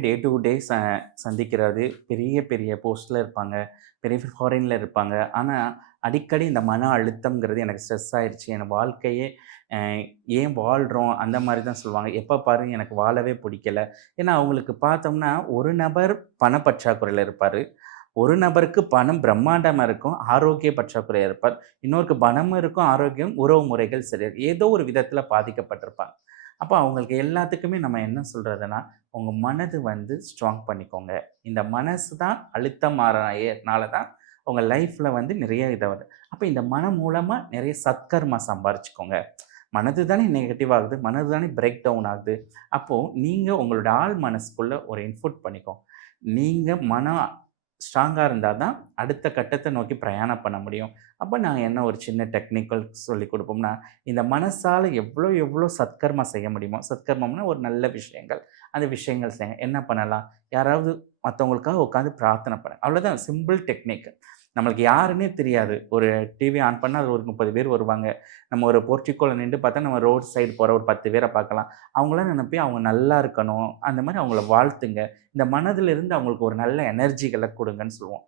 Day to day சந்திக்கிறது பெரிய பெரிய போஸ்ட்ல இருப்பாங்க. பெரிய ஃபாரின்ல இருப்பாங்க. ஆனா, அடிக்கடி இந்த மன அழுத்தம்ங்கிறது எனக்கு ஸ்ட்ரெஸ் ஆயிருச்சு. என் வாழ்க்கையே அ ஏன் வாழ்றோம்? அந்த மாரி தான் சொல்லுவாங்க. எப்ப பாரு எனக்கு வாழவே பிடிக்கல. ஏன்னா, அவங்களுக்கு பார்த்தோம்னா, ஒரு நபர் பணப்பற்றாக்குறையில இருப்பாரு. ஒரு நபருக்கு பணம் பிரம்மாண்டமா இருக்கும். ஆரோக்கிய பற்றாக்குறையா இருப்பார். இன்னொருக்கு பணமும் இருக்கும், ஆரோக்கியம், உறவு முறைகள் சரியா ஏதோ ஒரு விதத்தில பாதிக்கப்பட்டிருப்பாங்க. அப்ப அவங்களுக்கு எல்லாத்துக்குமே நம்ம என்ன சொல்றதுன்னா, உங்க மனது வந்து ஸ்ட்ராங் பண்ணிக்கோங்க. இந்த மனசு தான் அழுத்தம் மாறனால தான் உங்க லைஃப்ல வந்து நிறைய இத வருது. அப்ப இந்த மனம் மூலமா நிறைய சத்கர்மா சம்பாரிச்சுக்கோங்க. மனது தானே நெகட்டிவ் ஆகுது. மனது தானே பிரேக் டவுன் ஆகுது. அப்போ நீங்க உங்களோட ஆழ் மனசுக்குள்ள ஒரு இன்புட் பண்ணிக்கோங்க. நீங்க மனம் ஸ்ட்ராங்கா இருந்தா தான் அடுத்த கட்டத்த நோக்கி பிரயாணம் பண்ண முடியும். அப்ப நாங்க என்ன ஒரு சின்ன டெக்னிக்கல் சொல்லிக் குடுப்போம்னா, இந்த மனசால எவ்வளோ எவ்வளோ சத்கர்மா செய்ய முடியுமோ, சத்கர்மம்னா ஒரு நல்ல விஷயங்கள். அந்த விஷயங்கள் செய்யுங்க. என்ன பண்ணலாம்? யாராவது மத்தவங்களுக்காக உட்கார்ந்து பிரார்த்தனை பண்ணுங்க. அவ்வளோதான் சிம்பிள் டெக்னிக். நம்மளுக்கு யாருன்னே தெரியாது. ஒரு டிவி ஆன் பண்ணா அதுல ஒரு 30 பேர் வருவாங்க. நம்ம ஒரு போர்டிகோல நின்டு பார்த்தா, நம்ம ரோட் சைடு போற ஒரு 10 பேர பார்க்கலாம். அவங்கலாம் நினைப்பி அவங்க நல்லா இருக்கணும். அந்த மாரி அவங்கள வாழ்த்துங்க. இந்த மனதிலிருந்து அவங்களுக்கு ஒரு நல்ல எனர்ஜிகள குடுங்கன்னு சொல்லுவோம்.